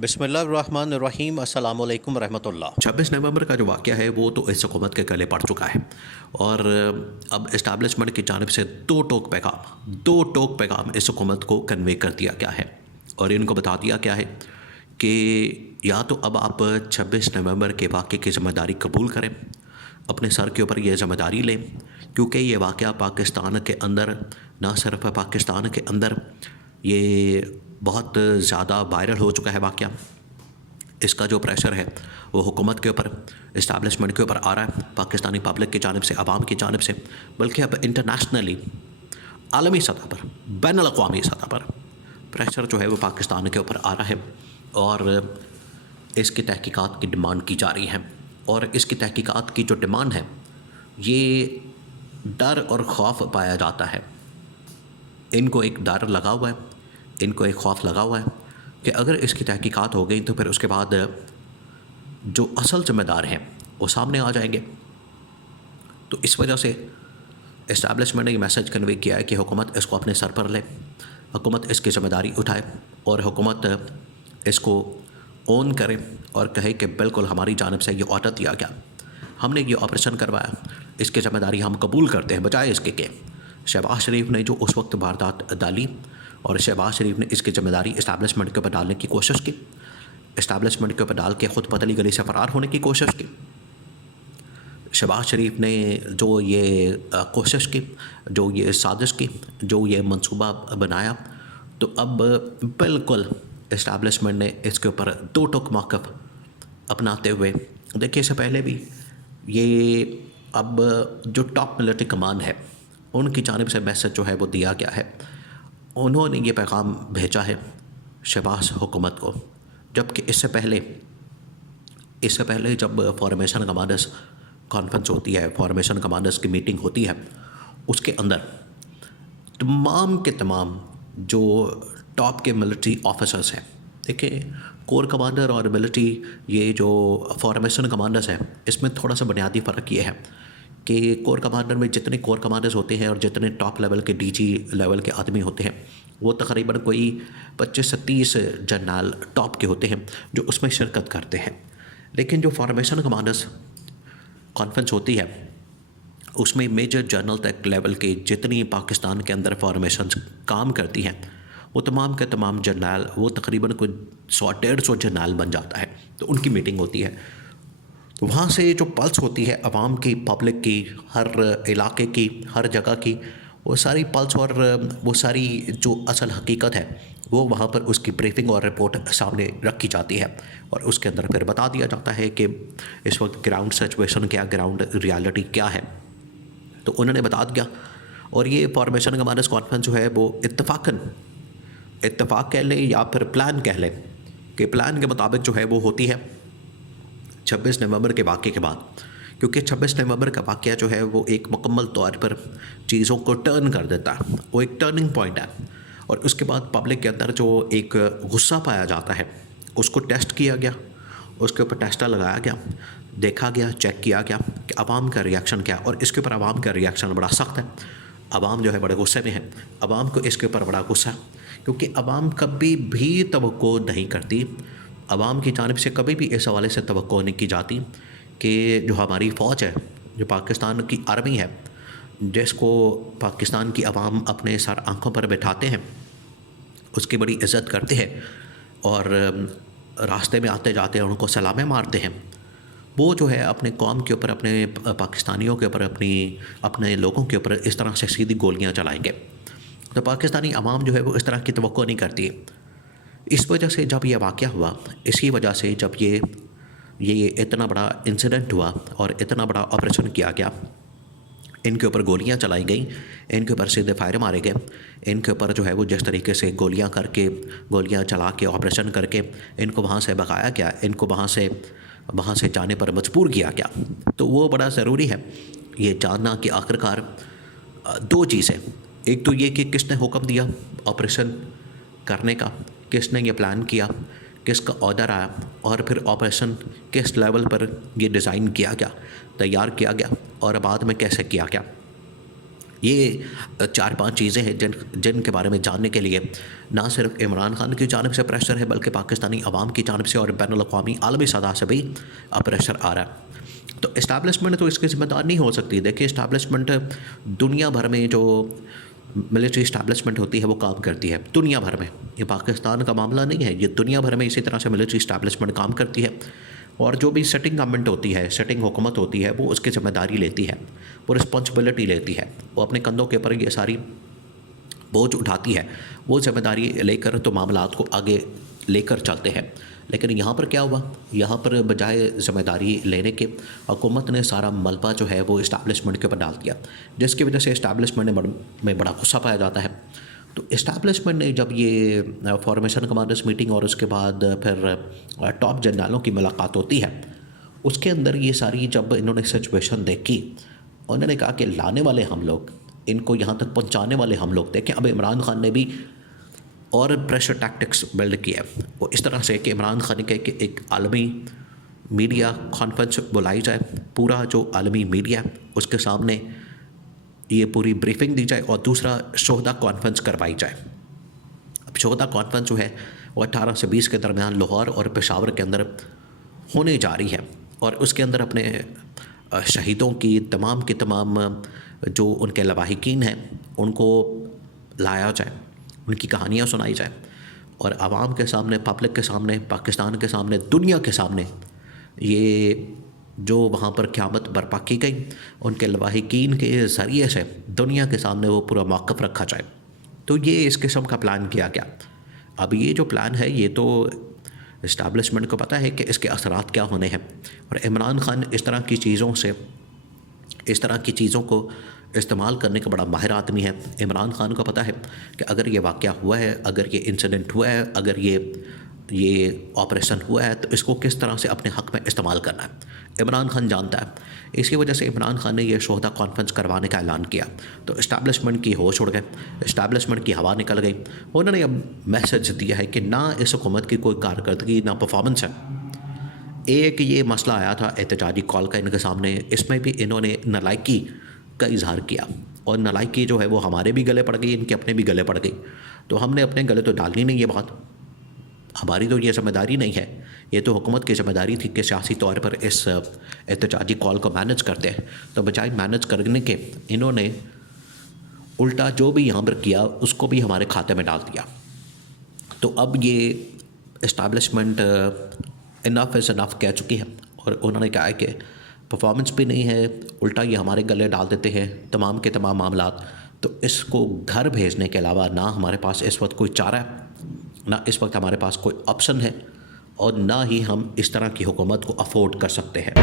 बिस्मिल्लाहिर्रहमानिर्रहीम अस्सलाम वालेकुम रहमतुल्लाह। 26 नवंबर का जो वाक़या है वो तो इस हुकूमत के गले पड़ चुका है और अब इस्टेब्लिशमेंट की जानिब से दो टोक पैगाम इस हुकूमत को कन्वे कर दिया गया है और इनको बता दिया गया है कि या तो अब आप 26 नवंबर के वाक़े की ज़िम्मेदारी कबूल करें, अपने सर के ऊपर ये ज़िम्मेदारी लें, क्योंकि ये वाक़या पाकिस्तान के अंदर, ना सिर्फ पाकिस्तान के अंदर, ये बहुत ज़्यादा वायरल हो चुका है वाक़या। इसका जो प्रेशर है वो हुकूमत के ऊपर, इस्टेब्लिशमेंट के ऊपर आ रहा है, पाकिस्तानी पब्लिक की जानिब से, आवाम की जानिब से, बल्कि अब इंटरनेशनली, आलमी सतह पर, बैनुल-अक़वामी सतह पर प्रेशर जो है वो पाकिस्तान के ऊपर आ रहा है और इसकी तहकीकात की डिमांड की जा रही है। और इसकी तहकीकात की जो डिमांड है, ये डर और खौफ पाया जाता है। इनको एक डर लगा हुआ है, इनको एक खौफ लगा हुआ है कि अगर इसकी तहकीकात हो गई तो फिर उसके बाद जो असल ज़िम्मेदार हैं वो सामने आ जाएंगे। तो इस वजह से इस्टेब्लिशमेंट ने ये मैसेज कन्वे किया है कि हुकूमत इसको अपने सर पर ले, हुकूमत इसकी ज़िम्मेदारी उठाए और हुकूमत इसको ओन करे और कहे कि बिल्कुल हमारी जानिब से ये ऑर्डर दिया गया, हमने ये ऑपरेशन करवाया, इसकी ज़िम्मेदारी हम कबूल करते हैं, बजाय इसके कि शहबाज शरीफ ने जो उस वक्त वारदात डाली और शहबाज शरीफ ने इसकी ज़िम्मेदारी इस्टेब्लिशमेंट के ऊपर डालने की कोशिश की, इस्टेब्लिशमेंट के ऊपर डाल के ख़ुद पतली गली से फ़रार होने की कोशिश की। शहबाज शरीफ ने जो ये कोशिश की, जो ये साजिश की, जो ये मंसूबा बनाया, तो अब बिल्कुल इस्टेब्लिशमेंट ने इसके ऊपर दो टुक मौक़िफ़ अपनाते हुए, देखिए इससे पहले भी ये अब जो टॉप मिलिट्री कमान है उनकी जानिब से मैसेज जो है वो दिया गया है। उन्होंने ये पैगाम भेजा है शहबाज हुकूमत को, जबकि इससे पहले जब फॉर्मेशन कमांडर्स कॉन्फ्रेंस होती है, फॉर्मेशन कमांडर्स की मीटिंग होती है, उसके अंदर तमाम के तमाम जो टॉप के मिलिट्री ऑफिसर्स हैं, देखिए कोर कमांडर और मिलिट्री, ये जो फॉर्मेशन कमांडर्स हैं, इसमें थोड़ा सा बुनियादी फ़र्क ये है कि कोर कमांडर में जितने कोर कमांडर्स होते हैं और जितने टॉप लेवल के डीजी लेवल के आदमी होते हैं, वो तकरीबन कोई 25 से 30 जनरल टॉप के होते हैं जो उसमें शिरकत करते हैं। लेकिन जो फॉर्मेशन कमांडर्स कॉन्फ्रेंस होती है, उसमें मेजर जनरल तक लेवल के जितनी पाकिस्तान के अंदर फॉर्मेशन काम करती हैं, वो तमाम के तमाम जनरल, वो तकरीबन कोई 100-150 जनरल बन जाता है। तो उनकी मीटिंग होती है, तो वहाँ से जो पल्स होती है अवाम की, पब्लिक की, हर इलाके की, हर जगह की, वो सारी पल्स और वो सारी जो असल हकीकत है वो वहाँ पर उसकी ब्रीफिंग और रिपोर्ट सामने रखी जाती है और उसके अंदर फिर बता दिया जाता है कि इस वक्त ग्राउंड सिचुएशन क्या, ग्राउंड रियलिटी क्या है। तो उन्होंने बता दिया और ये फॉर्मेशन कमांडर्स कॉन्फ्रेंस जो है वो इत्तफाक कह लें या फिर प्लान कह लें कि प्लान के मुताबिक जो है वो होती है 26 नवंबर के वाक़े के बाद, क्योंकि 26 नवंबर का वाक़या जो है वो एक मुकम्मल तौर पर चीज़ों को टर्न कर देता है, वो एक टर्निंग पॉइंट है। और उसके बाद पब्लिक के अंदर जो एक गुस्सा पाया जाता है उसको टेस्ट किया गया, उसके ऊपर टेस्टर लगाया गया, देखा गया, चेक किया गया कि आवाम का रिएक्शन क्या है। और इसके ऊपर आवाम का रिएक्शन बड़ा सख्त है, आवाम जो है बड़े गुस्से में है, आवाम को इसके ऊपर बड़ा गुस्सा है, क्योंकि आवाम कभी भी तवक्को नहीं करती, आवाम की जानिब से कभी भी इस हवाले से तवक्को नहीं की जाती कि जो हमारी फ़ौज है, जो पाकिस्तान की आर्मी है, जिसको पाकिस्तान की आवाम अपने सर आँखों पर बैठाते हैं, उसकी बड़ी इज़्ज़त करते हैं और रास्ते में आते जाते हैं उनको सलामें मारते हैं, वो जो है अपने कौम के ऊपर, अपने पाकिस्तानियों के ऊपर, अपने लोगों के ऊपर इस तरह से सीधी गोलियाँ चलाएँगे। तो पाकिस्तानी आवाम जो है वो इस तरह की तवक्को नहीं करती। इस वजह से जब ये वाक़या हुआ, इसी वजह से जब ये इतना बड़ा इंसिडेंट हुआ और इतना बड़ा ऑपरेशन किया गया, इनके ऊपर गोलियां चलाई गई, इनके ऊपर सीधे फायर मारे गए, इनके ऊपर जो है वो जिस तरीके से गोलियां चला के ऑपरेशन करके इनको वहाँ से भगाया गया, इनको वहाँ से जाने पर मजबूर किया गया। तो वो बड़ा ज़रूरी है ये जानना कि आखिरकार दो चीज़ें, एक तो ये कि किसने हुक्म दिया ऑपरेशन करने का, किसने ये प्लान किया, किसका ऑर्डर आया, और फिर ऑपरेशन किस लेवल पर ये डिज़ाइन किया गया, तैयार किया गया और बाद में कैसे किया गया। ये 4-5 चीज़ें हैं जिनके बारे में जानने के लिए ना सिर्फ इमरान खान की जानिब से प्रेशर है, बल्कि पाकिस्तानी अवाम की जानिब से और बैनुल-अक़वामी आलमी सतह से भी प्रेशर आ रहा है। तो इस्टेब्लिशमेंट तो इसके ज़िम्मेदार नहीं हो सकती। देखिए, इस्टेब्लिशमेंट दुनिया भर में जो मिलिट्री इस्टेब्लिशमेंट होती है वो काम करती है दुनिया भर में। ये पाकिस्तान का मामला नहीं है, ये दुनिया भर में इसी तरह से मिलिट्री इस्टेब्लिशमेंट काम करती है। और जो भी सेटिंग गवर्नमेंट होती है, सेटिंग हुकूमत होती है, वो उसकी ज़िम्मेदारी लेती है, वो रिस्पॉन्सिबिलिटी लेती है, वो अपने कंधों के ऊपर ये सारी बोझ उठाती है, वो ज़िम्मेदारी लेकर तो मामलात को आगे लेकर चलते हैं। लेकिन यहाँ पर क्या हुआ, यहाँ पर बजाय ज़िम्मेदारी लेने के हुकूमत ने सारा मलबा जो है वो इस्टेब्लिशमेंट के ऊपर डाल दिया, जिसकी वजह से इस्टेब्लिशमेंट में बड़ा गुस्सा पाया जाता है। तो इस्टेब्लिशमेंट ने जब ये फॉर्मेशन कमांडर्स मीटिंग और उसके बाद फिर टॉप जनरलों की मुलाकात होती है, उसके अंदर ये सारी जब इन्होंने सिचुएशन देखी, उन्होंने कहा कि लाने वाले हम लोग, इनको यहाँ तक पहुँचाने वाले हम लोग। देखें, अब इमरान खान ने भी और प्रेशर टैक्टिक्स बिल्ड किया वो इस तरह से कि इमरान खान के कि एक आलमी मीडिया कॉन्फ्रेंस बुलाई जाए, पूरा जो आलमी मीडिया उसके सामने ये पूरी ब्रीफिंग दी जाए, और दूसरा शोहदा कॉन्फ्रेंस करवाई जाए। अब शोहदा कॉन्फ्रेंस जो है वो 18 से 20 के दरमियान लाहौर और पेशावर के अंदर होने जा रही है, और उसके अंदर अपने शहीदों की तमाम जो उनके लवाहिकीन हैं उनको लाया जाए, उनकी कहानियाँ सुनाई जाए, और आवाम के सामने, पब्लिक के सामने, पाकिस्तान के सामने, दुनिया के सामने ये जो वहाँ पर क़यामत बर्पा की गई, उनके लवाहिकीन के ज़रिए से दुनिया के सामने वो पूरा मौक़िफ़ रखा जाए। तो ये इस किस्म का प्लान किया गया। अब ये जो प्लान है, ये तो इस्टेब्लिशमेंट को पता है कि इसके असरात क्या होने हैं, और इमरान खान इस तरह की चीज़ों को इस्तेमाल करने का बड़ा माहिर आदमी है। इमरान खान को पता है कि अगर ये वाक़या हुआ है, अगर ये इंसिडेंट हुआ है, अगर ये ऑपरेशन हुआ है, तो इसको किस तरह से अपने हक़ में इस्तेमाल करना है, इमरान खान जानता है। इसी वजह से इमरान खान ने यह शोहदा कॉन्फ्रेंस करवाने का ऐलान किया। तो इस्टेब्लिशमेंट की होश उड़ गए, इस्टेब्लिशमेंट की हवा निकल गई। उन्होंने अब मैसेज दिया है कि ना इस हुकूमत की कोई कारकर्दगी, ना परफॉर्मेंस है। एक ये मसला आया था एहतजाजी कॉल का इनके सामने, इसमें भी इन्होंने नालायकी का इजहार किया, और नालायकी जो है वो हमारे भी गले पड़ गई, इनके अपने भी गले पड़ गई। तो हमने अपने गले तो डालनी नहीं, ये बात हमारी तो ये ज़िम्मेदारी नहीं है, ये तो हुकूमत की ज़िम्मेदारी थी कि सियासी तौर पर इस एहतजाजी कॉल को मैनेज करते हैं। तो बजाय मैनेज करने के इन्होंने उल्टा जो भी यहाँ पर किया उसको भी हमारे खाते में डाल दिया। तो अब ये इस्टेब्लिशमेंट इनफ इज़ इनफ कह चुकी है, और उन्होंने कहा है कि परफॉर्मेंस भी नहीं है, उल्टा ये हमारे गले डाल देते हैं तमाम के तमाम मामलात। तो इसको घर भेजने के अलावा ना हमारे पास इस वक्त कोई चारा है, ना इस वक्त हमारे पास कोई ऑप्शन है, और ना ही हम इस तरह की हुकूमत को अफोर्ड कर सकते हैं।